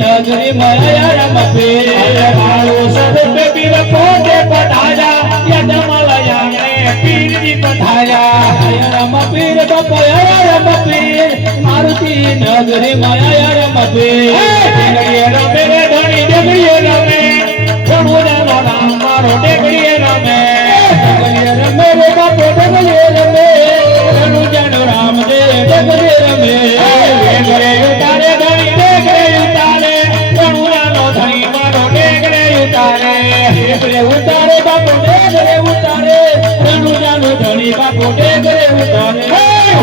नगरी माया रमपे मारो सब पीर कोटे पधाया यदमलया ने पीर जी पधाया रम पीर बपया रम पीर मारुति नगरी माया रमपे डेगड़िए रमे रे धनी डेगड़िए रमे प्रभुने नो नाम मारो डेगड़िए रमे डेगड़िए रमे रे बापो डेगड़िए रमे रनु जानो राम दे डेगड़िए रमे डेगड़े उतारे धनी डेगड़े उतारे प्रभुने नो धनी मारो डेगड़े उतारे डेगड़े उतारे बापो डेगड़े उतारे रनु जानो धनी बापो डेगड़े उतारे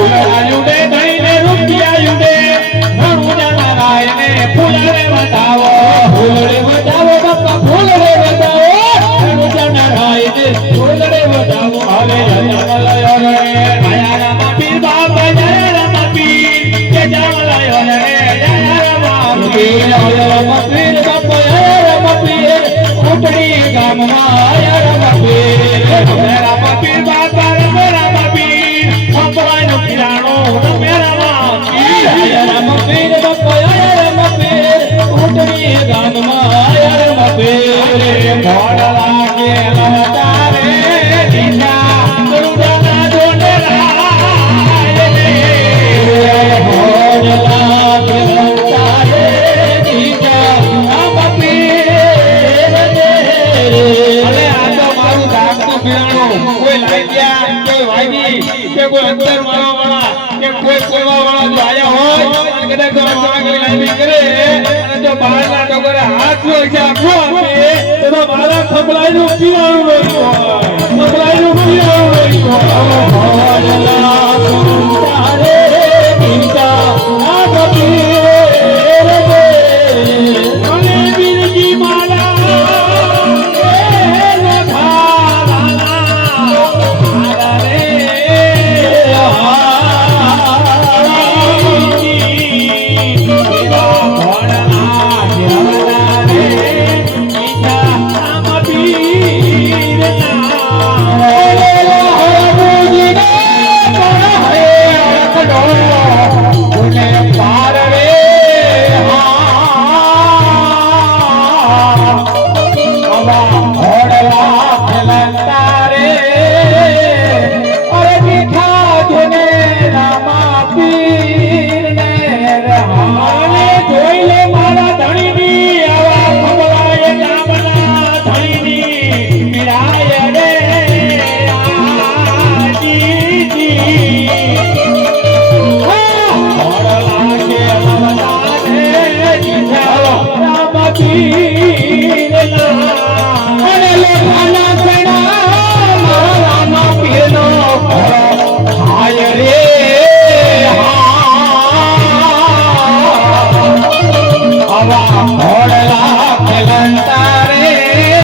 उतारू दे धनी ने रुकिया युदे रनु जाना राय ने फूलरे बताओ फूलरे बताओ बापा फूलरे बताओ रनु जाना राय ने फूलरे बताओ हरे जमलयो रे आया राम पीर बाबा जय राम पीर के जमलयो रे जय राम पीर राम पीर बाबा जय राम पीर उटड़ी गाम में आया राम पीर राम पीर बाबा राम पीर अपरानो किरानो मेरा राम पीर आया राम पीर बाबा जय राम पीर उटड़ी गाम में आया राम पीर मोडला के लहतारे दीना गुरुदाना जोनेला मोडला के लहतारे दीना राम पीर अरे आ तो मारू धाकતું પીરાણું કોઈ લાઈ ગયા કોઈ વાગી કે કોઈ અંતર મારવા કે કોઈ કોઈવા વાળા જો આયા હોય કદાચ તો મારા કોઈ લાઈ કરે અને જો બહારના ટોકરે હાથ જો છે આખો આપે તો મારા ખબલાઈનું પીરાણું હોય ખબલાઈનું પીરાણું હોય